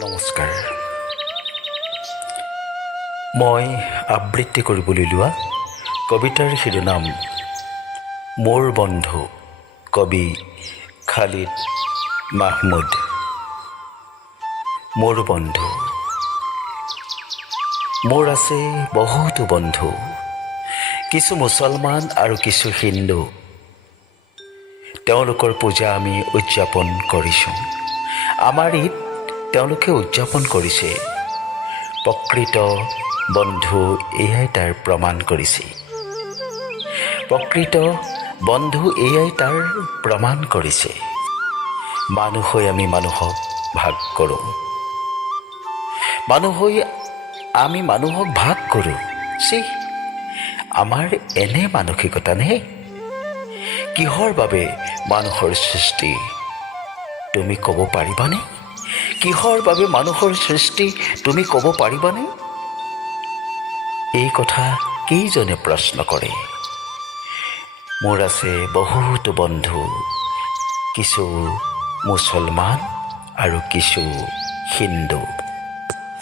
নমস্কাৰ। মই আবৃত্তি কৰিবলৈ লোৱা কবিতাৰ শিৰোনাম, মোৰ বন্ধু কবি খালিদ মাহমুদ। মোৰ বন্ধু, মোৰ আছে বহুতো বন্ধু, কিছু মুছলমান আৰু কিছু হিন্দু। তেওঁলোকৰ পূজা আমি উদযাপন কৰিছোঁ। আমাৰ ঈদ তেওঁলোকে উদযাপন কৰিছে। প্ৰকৃত বন্ধু এয়াই তাৰ প্ৰমাণ কৰিছে। প্ৰকৃত বন্ধু এয়াই তাৰ প্ৰমাণ কৰিছে। মানুহ হৈ আমি মানুহক ভাগ কৰোঁ। মানুহ হৈ আমি মানুহক ভাগ কৰোঁ। চি আমাৰ এনে মানসিকতা নে? কিহৰ বাবে মানুহৰ সৃষ্টি? তুমি ক'ব পাৰিবানে? কিহৰ বাবে মানুহৰ সৃষ্টি তুমি ক'ব পাৰিবানে? এই কথা কেইজনে প্ৰশ্ন কৰে। মোৰ আছে বহুতো বন্ধু, কিছু মুছলমান আৰু কিছু হিন্দু।